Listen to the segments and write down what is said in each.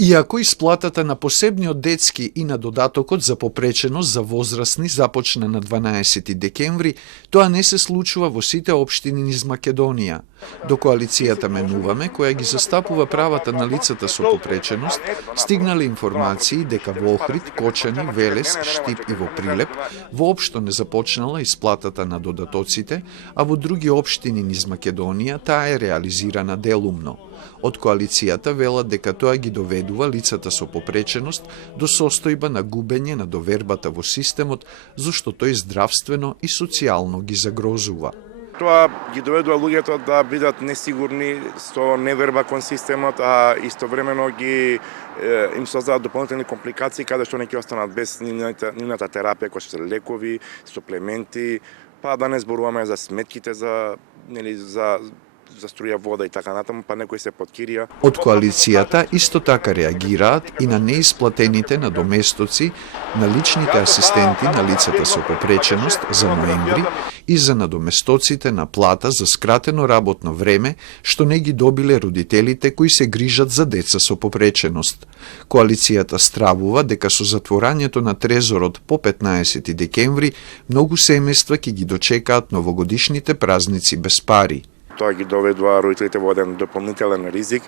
Иако исплатата на посебниот детски и на додатокот за попреченост за возрастни започна на 12 декември, тоа не се случува во сите општини низ Македонија. До коалицијата Менуваме, која ги застапува правата на лицата со попреченост, стигнале информации дека во Охрид, Кочани, Велес, Штип и во Прилеп воопшто не започнала исплатата на додатоците, а во други општини низ Македонија таа е реализирана делумно. Од коалицијата велат дека тоа ги доведува лицата со попреченост до состојба на губење на довербата во системот, зашто тој здравствено и социјално ги загрозува. Тоа ги доведува луѓето да бидат несигурни со неверба кон системот, а истовремено им создаваат дополнителни компликации каде што не ќе останат без нивната терапија, кои се лекови, суплементи, па да не зборуваме за сметките за струја, вода и така натаму, па некои се под кирија. Од коалицијата исто така реагираат и на неисплатените надоместоци на личните асистенти на лицата со попреченост за ноември и за надоместоците на плата за скратено работно време што не ги добиле родителите кои се грижат за деца со попреченост. Коалицијата стравува дека со затворањето на трезорот по 15 декември многу семејства ќе ги дочекаат новогодишните празници без пари. Тоа ги доведува родителите во еден дополнителен ризик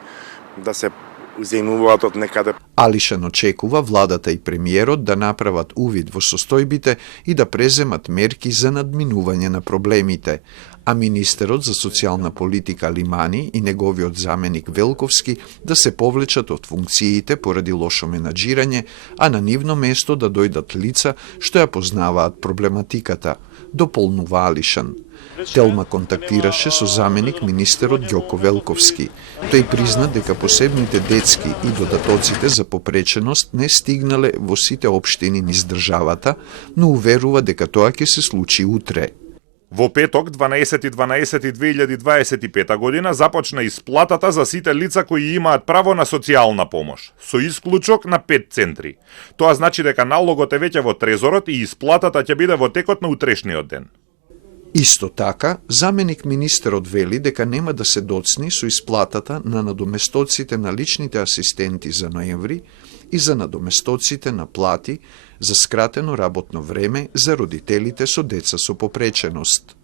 да се земуваат од некаде. Алишан очекува владата и премиерот да направат увид во состојбите и да преземат мерки за надминување на проблемите, а министерот за социјална политика Лимани и неговиот заменик Велковски да се повлечат од функциите поради лошо менаџирање, а на нивно место да дојдат лица што ја познаваат проблематиката, дополнува Алишан. Телма контактираше со заменик министерот Ѓоко Велковски. Тој призна дека посебните детски и додатоците за попреченост не стигнале во сите општини низ државата, но уверува дека тоа ќе се случи утре. Во петок, 12.12.2025 година, започна исплатата за сите лица кои имаат право на социјална помош, со исклучок на 5 центри. Тоа значи дека налогот е веќе во трезорот и исплатата ќе биде во текот на утрешниот ден. Исто така, заменик министерот вели дека нема да се доцни со исплатата на надоместоците на личните асистенти за ноември и за надоместоците на плати за скратено работно време за родителите со деца со попреченост.